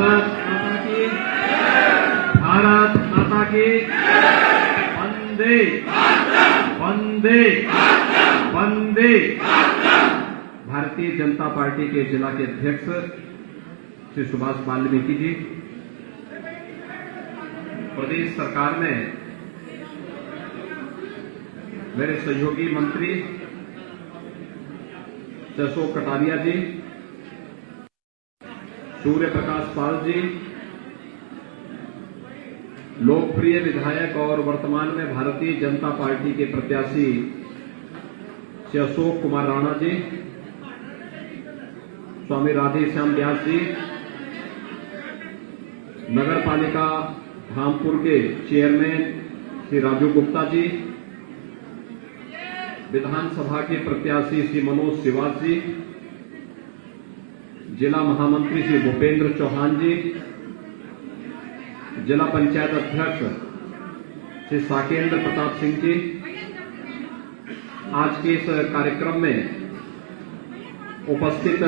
भारत माता की, भारत माता की, वंदे वंदे वंदे। भारतीय जनता पार्टी के जिला के अध्यक्ष श्री सुभाष वाल्मीकि जी, प्रदेश सरकार में मेरे सहयोगी मंत्री अशोक कटारिया जी, सूर्य प्रकाश पाल जी, लोकप्रिय विधायक और वर्तमान में भारतीय जनता पार्टी के प्रत्याशी श्री अशोक कुमार राणा जी, स्वामी राधे श्याम व्यास जी, नगर पालिका धामपुर के चेयरमैन श्री राजू गुप्ता जी, विधानसभा के प्रत्याशी श्री मनोज सिवास जी, जिला महामंत्री श्री भूपेंद्र चौहान जी, जिला पंचायत अध्यक्ष श्री साकेंद्र प्रताप सिंह जी, आज के इस कार्यक्रम में उपस्थित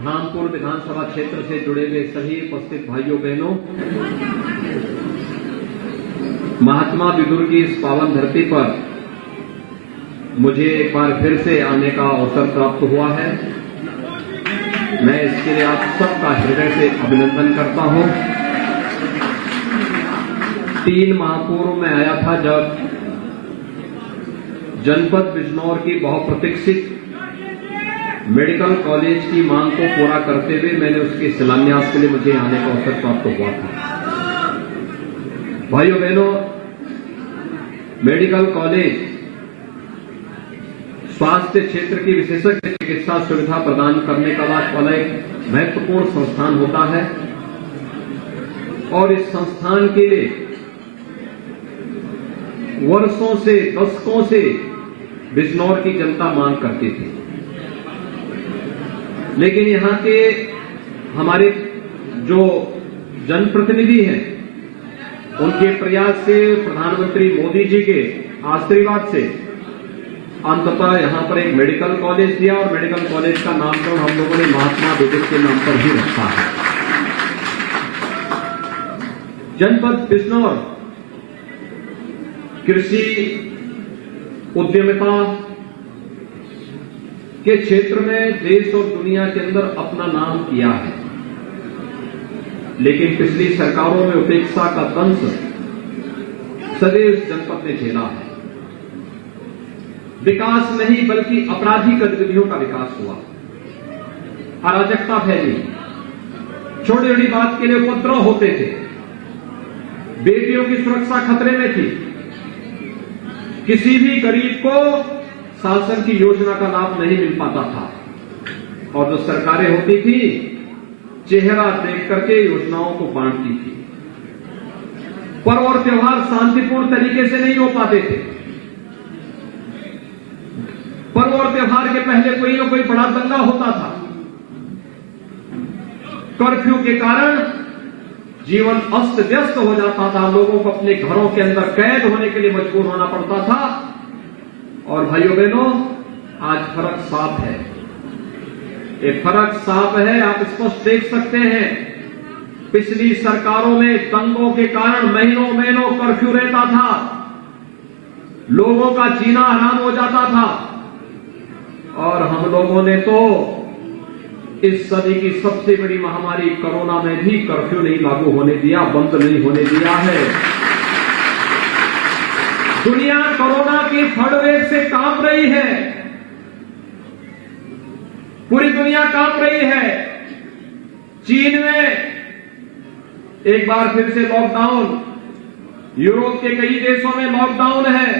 धामपुर विधानसभा क्षेत्र से जुड़े हुए सभी उपस्थित भाइयों बहनों, महात्मा विदुर की इस पावन धरती पर मुझे एक बार फिर से आने का अवसर प्राप्त हुआ है। मैं इसके लिए आप सबका हृदय से अभिनंदन करता हूं। 3 माह पूर्व में आया था जब जनपद बिजनौर की बहुप्रतीक्षित मेडिकल कॉलेज की मांग को पूरा करते हुए मैंने उसके शिलान्यास के लिए मुझे आने का अवसर प्राप्त हुआ था। भाइयों बहनों, मेडिकल कॉलेज स्वास्थ्य क्षेत्र की विशेषज्ञ चिकित्सा सुविधा प्रदान करने का वाला एक महत्वपूर्ण संस्थान होता है और इस संस्थान के लिए वर्षों से, दशकों से बिजनौर की जनता मांग करती थी। लेकिन यहां के हमारे जो जनप्रतिनिधि हैं, उनके प्रयास से, प्रधानमंत्री मोदी जी के आशीर्वाद से अंततः यहां पर एक मेडिकल कॉलेज दिया और मेडिकल कॉलेज का नामकरण हम लोगों ने महात्मा विदुर के नाम पर ही रखा है। जनपद बिजनौर कृषि उद्यमिता के क्षेत्र में देश और दुनिया के अंदर अपना नाम किया है, लेकिन पिछली सरकारों में उपेक्षा का दंश सदैव जनपद ने झेला है। विकास नहीं बल्कि आपराधिक गतिविधियों का विकास हुआ, अराजकता फैली, छोटी छोटी बात के लिए उपद्रव होते थे, बेटियों की सुरक्षा खतरे में थी, किसी भी गरीब को शासन की योजना का लाभ नहीं मिल पाता था और जो सरकारें होती थी चेहरा देख करके योजनाओं को बांटती थी। पर्व और त्योहार शांतिपूर्ण तरीके से नहीं हो पाते थे। पर्व और त्योहार के पहले कोई ना कोई बड़ा दंगा होता था। कर्फ्यू के कारण जीवन अस्त व्यस्त हो जाता था, लोगों को अपने घरों के अंदर कैद होने के लिए मजबूर होना पड़ता था। और भाइयों बहनों, आज फर्क साफ है, ये फर्क साफ है, आप स्पष्ट देख सकते हैं। पिछली सरकारों में दंगों के कारण महीनों महीनों कर्फ्यू रहता था, लोगों का जीना हराम हो जाता था और हम लोगों ने तो इस सदी की सबसे बड़ी महामारी कोरोना में भी कर्फ्यू नहीं लागू होने दिया, बंद नहीं होने दिया है। दुनिया कोरोना की थर्ड वेव से कांप रही है, पूरी दुनिया कांप रही है। चीन में एक बार फिर से लॉकडाउन, यूरोप के कई देशों में लॉकडाउन है,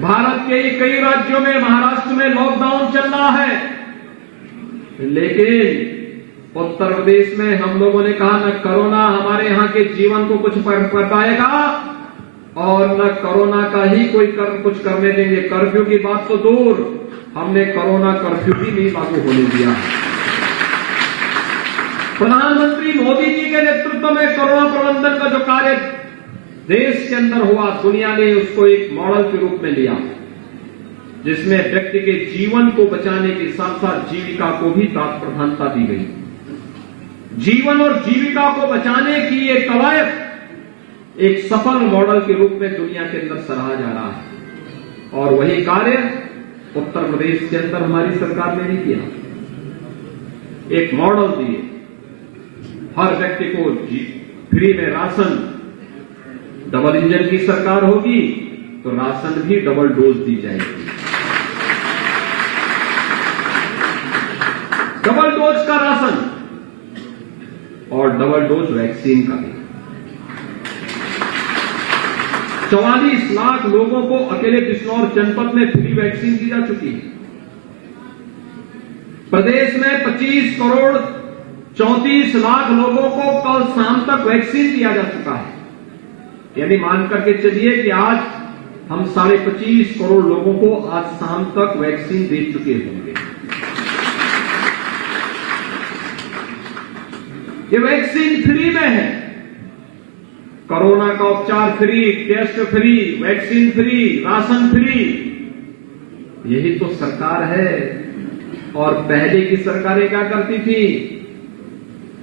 भारत के कई राज्यों में, महाराष्ट्र में लॉकडाउन चल रहा है। लेकिन उत्तर प्रदेश में हम लोगों ने कहा न कोरोना हमारे यहां के जीवन को कुछ कर पाएगा और न कोरोना का ही कोई कुछ करने देंगे। कर्फ्यू की बात तो दूर, हमने कोरोना कर्फ्यू भी नहीं लागू होने दिया। प्रधानमंत्री मोदी जी के नेतृत्व में कोरोना प्रबंधन का जो कार्य देश के अंदर हुआ, दुनिया ने उसको एक मॉडल के रूप में लिया, जिसमें व्यक्ति के जीवन को बचाने के साथ साथ जीविका को भी प्राथमिकता दी गई। जीवन और जीविका को बचाने की ये कवायद एक सफल मॉडल के रूप में दुनिया के अंदर सराहा जा रहा है। और वही कार्य उत्तर प्रदेश के अंदर हमारी सरकार ने भी किया। एक मॉडल दिए, हर व्यक्ति को फ्री में राशन। डबल इंजन की सरकार होगी तो राशन भी डबल डोज दी जाएगी। डबल डोज का राशन और डबल डोज वैक्सीन का भी। 44 लाख लोगों को अकेले बिजनौर जनपद में फ्री वैक्सीन दी जा चुकी है। प्रदेश में 25 करोड़ 34 लाख लोगों को कल शाम तक वैक्सीन दिया जा चुका है। यानी मान करके चलिए कि आज हम 25.5 करोड़ लोगों को आज शाम तक वैक्सीन दे चुके होंगे। ये वैक्सीन फ्री में है। कोरोना का उपचार free, test free, vaccine free, ration free. यही तो सरकार है। और पहले की सरकारें क्या करती थी?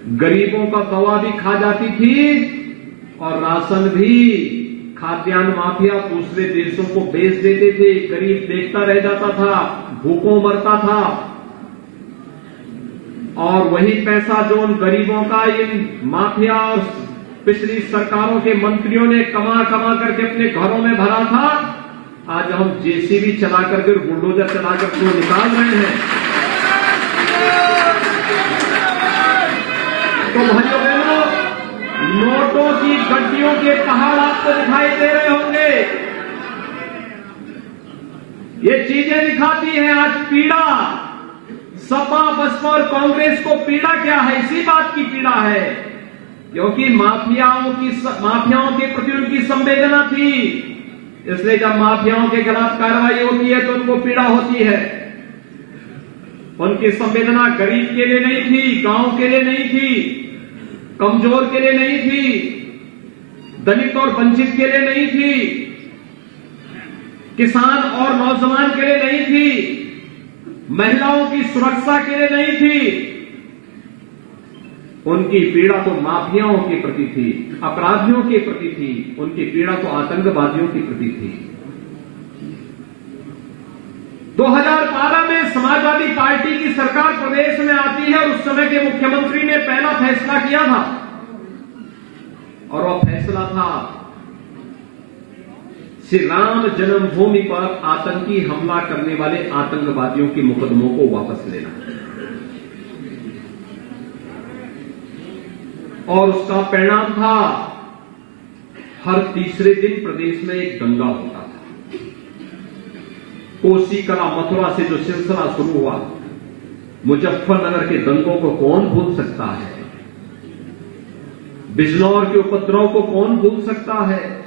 गरीबों का दवा भी खा जाती थी और राशन भी। खाद्यान्न माफिया दूसरे देशों को बेच देते थे। गरीब देखता रह जाता था, भूखों मरता था। और वही पैसा जो उन गरीबों का इन माफिया और पिछली सरकारों के मंत्रियों ने कमा कमा करके अपने घरों में भरा था, आज हम जेसीबी चला करके, बुलडोजर चला करके वो निकाल रहे हैं। तो भाइयों बहनों, नोटों की गड्डियों के पहाड़ आपको दिखाई दे रहे होंगे। ये चीजें दिखाती हैं आज पीड़ा। सपा, बसपा और कांग्रेस को पीड़ा क्या है? इसी बात की पीड़ा है क्योंकि माफियाओं के प्रति उनकी संवेदना थी। इसलिए जब माफियाओं के खिलाफ कार्रवाई होती है तो उनको पीड़ा होती है। उनकी संवेदना गरीब के लिए नहीं थी, गांव के लिए नहीं थी, कमजोर के लिए नहीं थी, दलित और वंचित के लिए नहीं थी, किसान और नौजवान के लिए नहीं थी, महिलाओं की सुरक्षा के लिए नहीं थी। उनकी पीड़ा तो माफियाओं के प्रति थी, अपराधियों के प्रति थी। उनकी पीड़ा तो आतंकवादियों के प्रति थी। 2012 में समाजवादी पार्टी की सरकार प्रदेश में आती है और उस समय के मुख्यमंत्री ने पहला फैसला किया था और वह फैसला था श्री राम जन्मभूमि पर आतंकी हमला करने वाले आतंकवादियों के मुकदमों को वापस लेना। और उसका परिणाम था हर तीसरे दिन प्रदेश में एक दंगा होता था। कोसी कला मथुरा से जो सिलसिला शुरू हुआ, मुजफ्फरनगर के दंगों को कौन भूल सकता है? बिजनौर के उपद्रव को कौन भूल सकता है?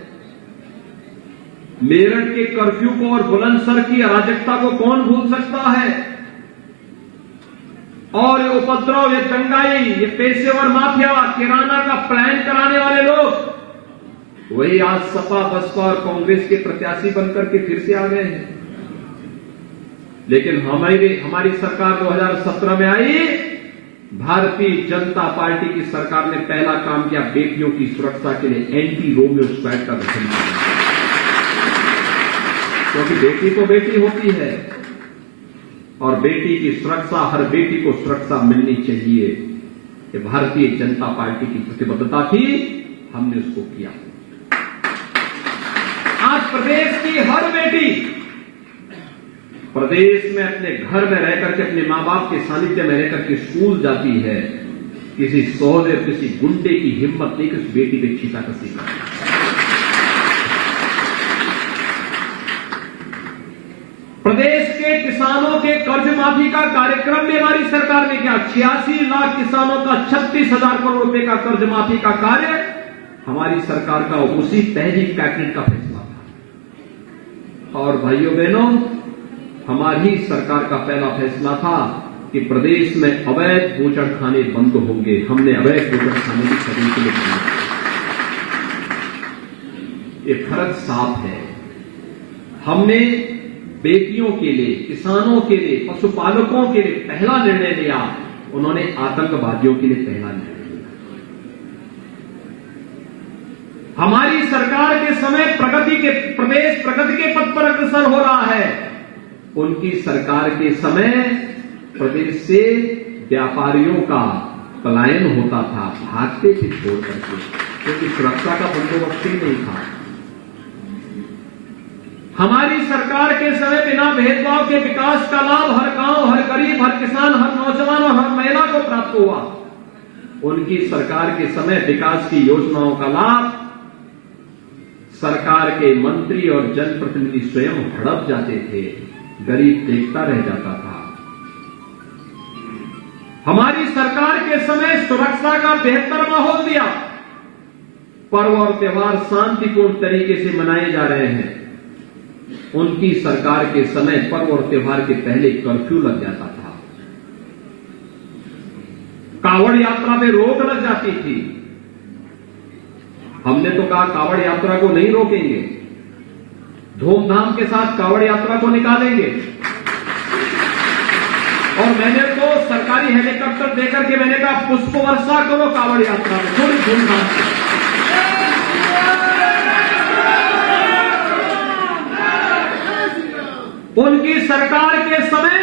मेरठ के कर्फ्यू को और बुलंदशहर की अराजकता को कौन भूल सकता है? और ये उपद्रव, ये दंगाई, ये पेशेवर माफिया, किराना का प्लान कराने वाले लोग वही आज सपा, बसपा और कांग्रेस के प्रत्याशी बनकर के फिर से आ गए हैं। लेकिन हमारी सरकार 2017 में आई, भारतीय जनता पार्टी की सरकार ने पहला काम किया, बेटियों की सुरक्षा के लिए एंटी रोमियो स्क्वाड का गठन किया। क्योंकि बेटी तो बेटी होती है और बेटी की सुरक्षा, हर बेटी को सुरक्षा मिलनी चाहिए। ये भारतीय जनता पार्टी की प्रतिबद्धता थी, हमने उसको किया। आज प्रदेश की हर बेटी प्रदेश में अपने घर में रहकर के, अपने मां बाप के सानिध्य में रहकर के स्कूल जाती है। किसी सौदे, किसी गुंडे की हिम्मत नहीं कि उस बेटी पे छींटाकशी करे। प्रदेश के किसानों के कर्ज माफी का कार्यक्रम में हमारी सरकार ने किया। 86 लाख किसानों का 36,000 करोड़ रुपए का कर्ज माफी का कार्य हमारी सरकार का उसी पहली कैबिनेट का फैसला था। और भाइयों बहनों, हमारी सरकार का पहला फैसला था कि प्रदेश में अवैध बूचड़खाने बंद होंगे। हमने अवैध बूचड़खाने की खरीद के लिए किया। ये फर्क साफ है। हमने बेटियों के लिए, किसानों के लिए, पशुपालकों के लिए पहला निर्णय लिया उन्होंने आतंकवादियों के लिए पहला निर्णय लिया। हमारी सरकार के समय प्रदेश प्रगति के पथ पर अग्रसर हो रहा है। उनकी सरकार के समय प्रदेश से व्यापारियों का पलायन होता था, भागते थे छोड़ करके, क्योंकि सुरक्षा का बंदोबस्त ही नहीं था। हमारी सरकार के समय बिना भेदभाव के विकास का लाभ हर गांव, हर गरीब, हर किसान, हर नौजवान और हर महिला को प्राप्त हुआ। उनकी सरकार के समय विकास की योजनाओं का लाभ सरकार के मंत्री और जनप्रतिनिधि स्वयं हड़प जाते थे, गरीब देखता रह जाता था। हमारी सरकार के समय सुरक्षा का बेहतर माहौल दिया, पर्व और त्योहार शांतिपूर्ण तरीके से मनाए जा रहे हैं। उनकी सरकार के समय पर्व और त्योहार के पहले कर्फ्यू लग जाता था, कांवड़ यात्रा में रोक लग जाती थी। हमने तो कहा कांवड़ यात्रा को नहीं रोकेंगे, धूमधाम के साथ कांवड़ यात्रा को निकालेंगे। और मैंने तो सरकारी हेलीकॉप्टर देकर के मैंने कहा पुष्प वर्षा करो कांवड़ यात्रा में, थोड़ी धूमधाम से। उनकी सरकार के समय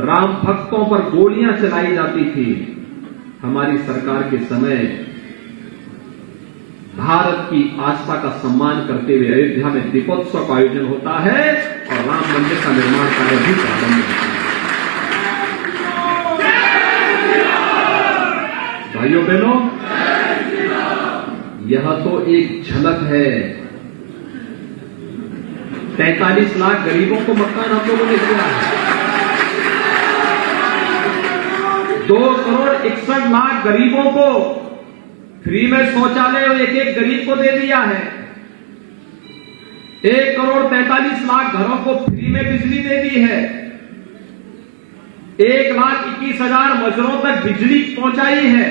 राम भक्तों पर गोलियां चलाई जाती थी। हमारी सरकार के समय भारत की आस्था का सम्मान करते हुए अयोध्या में दीपोत्सव का आयोजन होता है और राम मंदिर का निर्माण कार्य भी प्रारंभ होता है। भाइयों बहनों, यह तो एक झलक है। 43 लाख गरीबों को मकान हम लोगों ने दिया है। 2,61,00,000 गरीबों को फ्री में शौचालय एक गरीब को दे दिया है। 1,43,00,000 घरों को फ्री में बिजली दे दी है। 1,21,000 मजरों तक बिजली पहुंचाई है।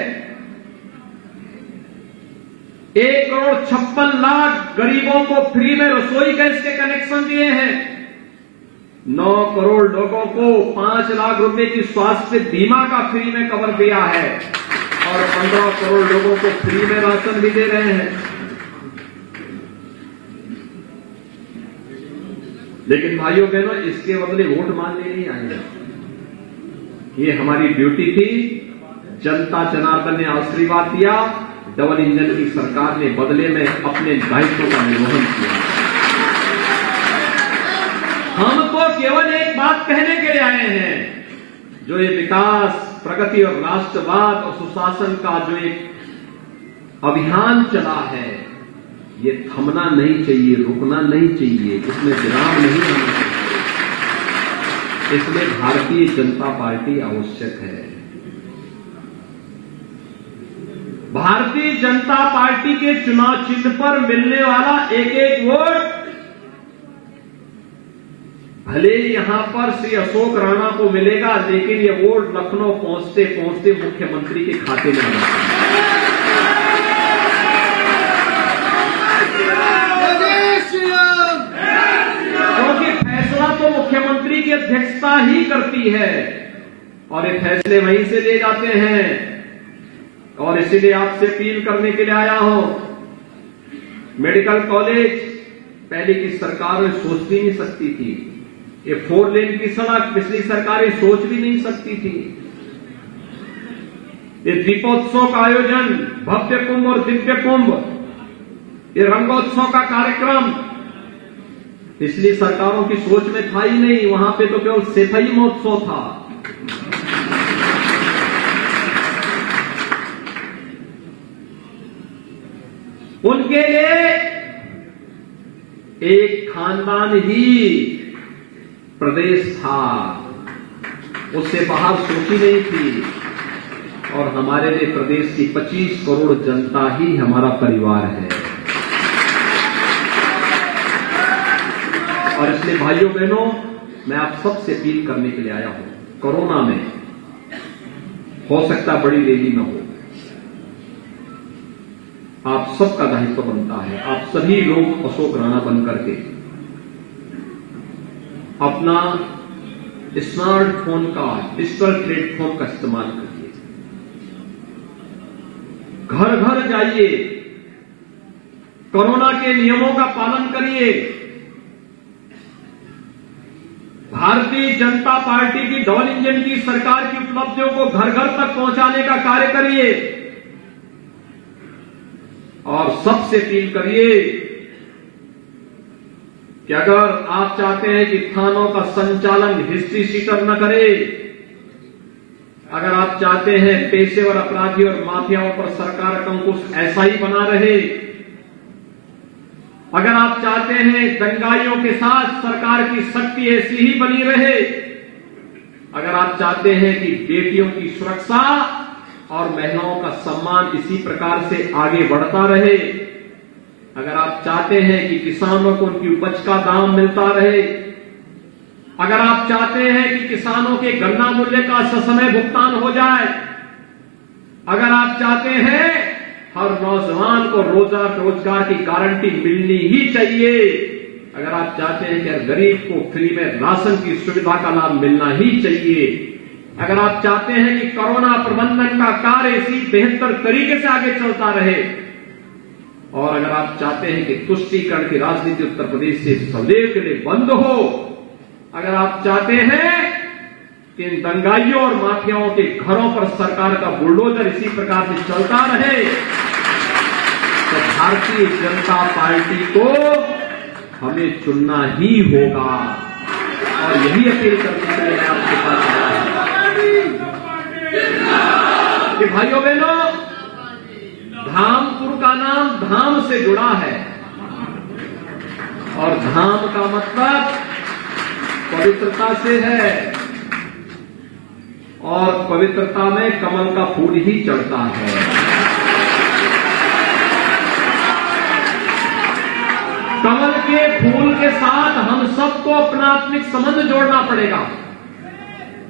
1,56,00,000 गरीबों को फ्री में रसोई गैस के कनेक्शन दिए हैं। 9 करोड़ लोगों को 5 लाख रुपए की स्वास्थ्य बीमा का फ्री में कवर दिया है और 15 करोड़ लोगों को फ्री में राशन भी दे रहे हैं। लेकिन भाइयों बहनों, इसके बदले वोट मांगने नहीं आए। ये हमारी ड्यूटी थी। जनता जनार्दन ने आशीर्वाद दिया, डबल इंजन की सरकार ने बदले में अपने दायित्वों का निर्वहन किया। हम तो केवल एक बात कहने के लिए आए हैं, जो ये विकास, प्रगति और राष्ट्रवाद और सुशासन का जो एक अभियान चला है, ये थमना नहीं चाहिए, रुकना नहीं चाहिए, इसमें विराम नहीं आना चाहिए। इसमें भारतीय जनता पार्टी आवश्यक है। भारतीय जनता पार्टी के चुनाव चिन्ह पर मिलने वाला एक एक वोट भले यहां पर श्री अशोक राणा को मिलेगा, लेकिन ये वोट लखनऊ पहुंचते पहुंचते मुख्यमंत्री के खाते में आना चाहिए। क्योंकि फैसला तो मुख्यमंत्री की अध्यक्षता ही करती है और ये फैसले वहीं से ले जाते हैं। और इसीलिए आपसे अपील करने के लिए आया हूं। मेडिकल कॉलेज पहले की सरकार में सोच भी नहीं सकती थी। ये 4 लेन की सड़क पिछली सरकारें सोच भी नहीं सकती थी। ये दीपोत्सव का आयोजन, भव्य कुंभ और दिव्य कुंभ, ये रंगोत्सव का कार्यक्रम पिछली सरकारों की सोच में था ही नहीं। वहां पे तो केवल सेफई महोत्सव था। उनके लिए एक खानदान ही प्रदेश था, उससे बाहर सोची नहीं थी। और हमारे लिए प्रदेश की 25 करोड़ जनता ही हमारा परिवार है। और इसलिए भाइयों बहनों, मैं आप सबसे अपील करने के लिए आया हूं। कोरोना में हो सकता बड़ी रैली न हो, आप सबका दायित्व बनता है। आप सभी लोग अशोक राणा बनकर के अपना स्मार्टफोन का, डिजिटल प्लेटफॉर्म का इस्तेमाल करिए। घर घर जाइए, कोरोना के नियमों का पालन करिए। भारतीय जनता पार्टी की डबल इंजन की सरकार की उपलब्धियों को घर घर तक पहुंचाने का कार्य करिए और सबसे अपील करिए कि अगर आप चाहते हैं कि थानों का संचालन हिस्ट्री शीटर न करे, अगर आप चाहते हैं पेशेवर अपराधी और माफियाओं पर सरकार का अंकुश ऐसा ही बना रहे, अगर आप चाहते हैं दंगाइयों के साथ सरकार की सख्ती ऐसी ही बनी रहे, अगर आप चाहते हैं कि बेटियों की सुरक्षा और महिलाओं का सम्मान इसी प्रकार से आगे बढ़ता रहे, अगर आप चाहते हैं कि किसानों को उनकी उपज का दाम मिलता रहे, अगर आप चाहते हैं कि किसानों के गन्ना मूल्य का ससमय भुगतान हो जाए, अगर आप चाहते हैं हर नौजवान को रोजगार की गारंटी मिलनी ही चाहिए, अगर आप चाहते हैं कि हर गरीब को फ्री में राशन की सुविधा का लाभ मिलना ही चाहिए, अगर आप चाहते हैं कि कोरोना प्रबंधन का कार्य इसी बेहतर तरीके से आगे चलता रहे, और अगर आप चाहते हैं कि तुष्टीकरण की राजनीति उत्तर प्रदेश से सदैव के लिए बंद हो, अगर आप चाहते हैं कि इन दंगाइयों और माफियाओं के घरों पर सरकार का बुलडोजर इसी प्रकार से चलता रहे, तो भारतीय जनता पार्टी को हमें चुनना ही होगा। और यही अपील करने के लिए मैं आपके पास आया हूं कि भाइयों बहनों, धामपुर का नाम धाम से जुड़ा है और धाम का मतलब पवित्रता से है और पवित्रता में कमल का फूल ही चढ़ता है। कमल के फूल के साथ हम सबको अपना आत्मिक संबंध जोड़ना पड़ेगा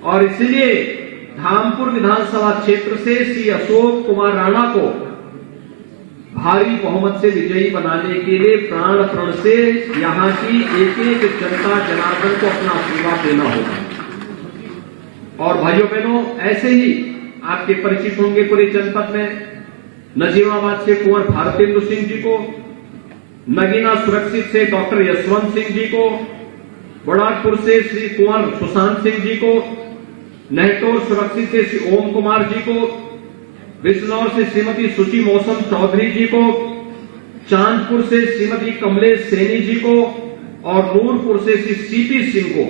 और इसलिए धामपुर विधानसभा क्षेत्र से श्री अशोक कुमार राणा को भारी बहुमत से विजयी बनाने के लिए प्राण प्रण से यहां की एक एक जनता जनार्दन को अपना आशीर्वाद देना होगा। और भाइयों बहनों, ऐसे ही आपके परिचित होंगे पूरे जनपद में नजीमाबाद से कुंवर भारतेंद्र सिंह जी को, नगीना सुरक्षित से डॉक्टर यशवंत सिंह जी को, बड़ाकपुर से श्री कुंवर सुशांत सिंह जी को, नहटोर सुरक्षित से श्री ओम कुमार जी को, बिजनौर से श्रीमती सुची मौसम चौधरी जी को, चांदपुर से श्रीमती कमलेश सैनी जी को और नूरपुर से श्री सीपी सिंह को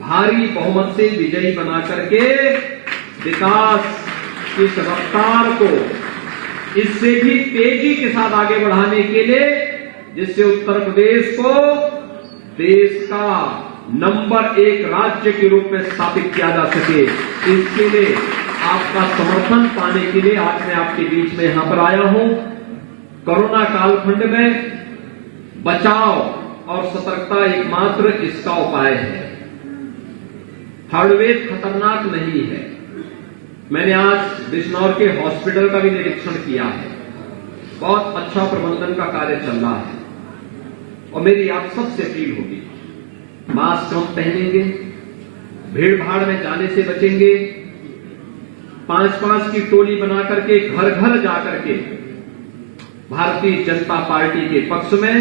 भारी बहुमत से विजयी बना करके विकास की रफ्तार को इससे भी तेजी के साथ आगे बढ़ाने के लिए, जिससे उत्तर प्रदेश को देश का नंबर 1 राज्य के रूप में स्थापित किया जा सके, इसके लिए आपका समर्थन पाने के लिए आज मैं आपके बीच में यहां पर आया हूं। कोरोना कालखंड में बचाव और सतर्कता एकमात्र इसका उपाय है। थर्ड वेव खतरनाक नहीं है। मैंने आज बिजनौर के हॉस्पिटल का भी निरीक्षण किया है, बहुत अच्छा प्रबंधन का कार्य चल रहा है और मेरी आप सबसे अपील होगी, मास्क हम पहनेंगे, भीड़ भाड़ में जाने से बचेंगे, 5-5 की टोली बना करके घर घर जाकर के भारतीय जनता पार्टी के पक्ष में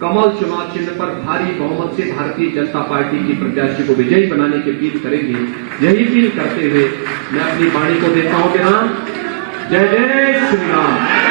कमल चुनाव चिन्ह पर भारी बहुमत से भारतीय जनता पार्टी की प्रत्याशी को विजयी बनाने की अपील करेंगे। यही अपील करते हुए मैं अपनी वाणी को देता हूं विराम। जय जय श्री राम।